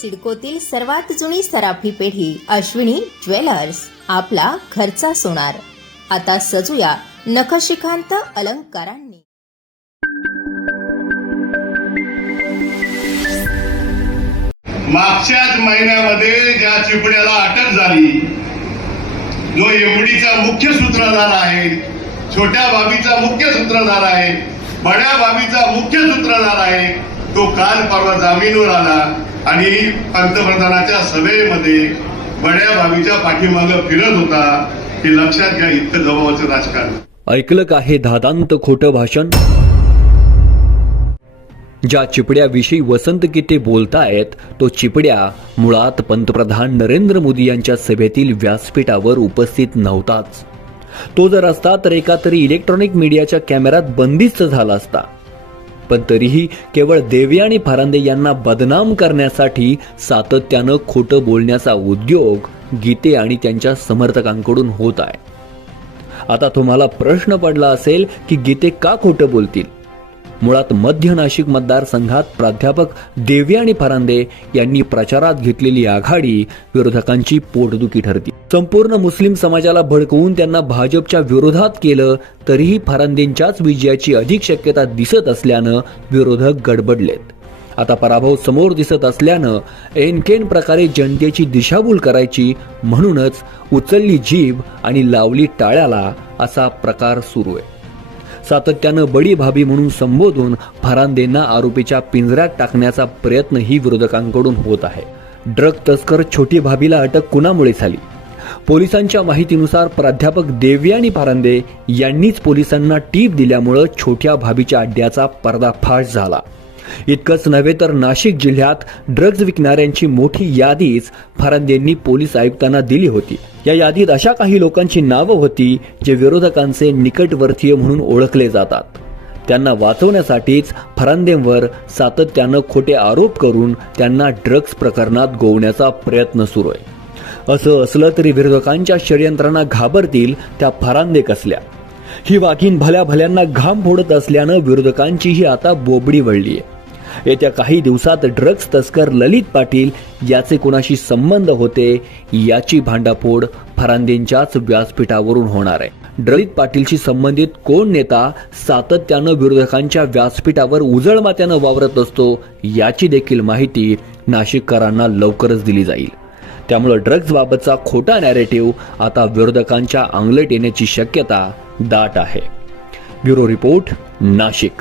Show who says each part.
Speaker 1: सिडकोतील सर्वात जुनी सराफी पेढी अश्विनी ज्वेलर्स आपला घरचा सोनार. आता सजूया नखशिखांत अलंकारांनी.
Speaker 2: मागच्याच महिन्यामध्ये ज्या चिपड्याला अटक झाली जो एमडीचा मुख्य सूत्रधार आहे छोट्या बाबीचा मुख्य सूत्रधार आहे बड्या बाबीचा मुख्य सूत्रधार आहे तो काल परवा जामीनवर आला आणि पंतप्रधानाच्या सभेमध्ये बड्या भावीच्या पाठीमागं फिरत होता हे लक्षात घ्या इतकं जवळचं राजकारण.
Speaker 3: ऐकलं का हे धादांत खोटं भाषण? ज्या चिपड्याविषयी वसंत गीते बोलतायत तो चिपड्या मुळात पंतप्रधान नरेंद्र मोदी यांच्या सभेतील व्यासपीठावर उपस्थित नव्हताच. तो जर असता तर एका तरी इलेक्ट्रॉनिक मीडियाच्या कॅमेऱ्यात बंदिस्त झाला असता. पण तरीही केवळ देवयानी फरांदे यांना बदनाम करण्यासाठी सातत्यानं खोटं बोलण्याचा उद्योग गीते आणि त्यांच्या समर्थकांकडून होत आहे. आता तुम्हाला प्रश्न पडला असेल की गीते का खोटं बोलतील? मुळात मध्य नाशिक मतदारसंघात प्राध्यापक देवी आणि फरांदे यांनी प्रचारात घेतलेली आघाडी विरोधकांची पोटदुखी ठरती. संपूर्ण मुस्लिम समाजाला भडकवून त्यांना भाजपच्या विरोधात केलं तरीही फरांदेंच्याच विजयाची अधिक शक्यता दिसत असल्यानं विरोधक गडबडलेत. आता पराभव समोर दिसत असल्यानं एनकेन प्रकारे जनतेची दिशाभूल करायची म्हणूनच उचलली जीभ आणि लावली टाळ्याला असा प्रकार सुरू आहे. सातत्यानं बडी भाभी म्हणून संबोधून फरांदेंना आरोपीच्या पिंजऱ्यात टाकण्याचा प्रयत्नही विरोधकांकडून होत आहे. ड्रग तस्कर छोटी भाभीला अटक कुणामुळे झाली? पोलिसांच्या माहितीनुसार प्राध्यापक देवयानी पारांदे यांनीच पोलिसांना टीप दिल्यामुळं छोट्या भाभीच्या अड्ड्याचा पर्दाफाश झाला. इतकंच नव्हे तर नाशिक जिल्ह्यात ड्रग्ज विकणाऱ्यांची मोठी यादीच फरांदेंनी पोलीस आयुक्तांना दिली होती. या यादीत अशा काही लोकांची नावं होती जे विरोधकांचे निकटवर्तीय म्हणून ओळखले जातात. त्यांना वाचवण्यासाठीच फरांदेंवर सातत्यानं खोटे आरोप करून त्यांना ड्रग्ज प्रकरणात गोवण्याचा प्रयत्न सुरू आहे. असं असलं तरी विरोधकांच्या षडयंत्रांना घाबरतील त्या फरांदे कसल्या? ही वाघीण भल्या भल्यांना घाम फोडत असल्यानं विरोधकांचीही आता बोबडी वळली आहे येत्या काही दिवसात ड्रग्ज तस्कर ललित पाटील याचे कोणाशी संबंध होते याची भांडाफोड फरांदेंच्याच व्यासपीठावरून होणार आहे. ललित पाटीलशी संबंधित कोण नेता सातत्यानं विरोधकांच्या व्यासपीठावर उजळमात्यानं वावरत असतो याची देखील माहिती नाशिककरांना लवकरच दिली जाईल. त्यामुळं ड्रग्जबाबतचा खोटा नॅरेटिव्ह आता विरोधकांच्या अंगलट येण्याची शक्यता दाट आहे. Bureau report Nashik.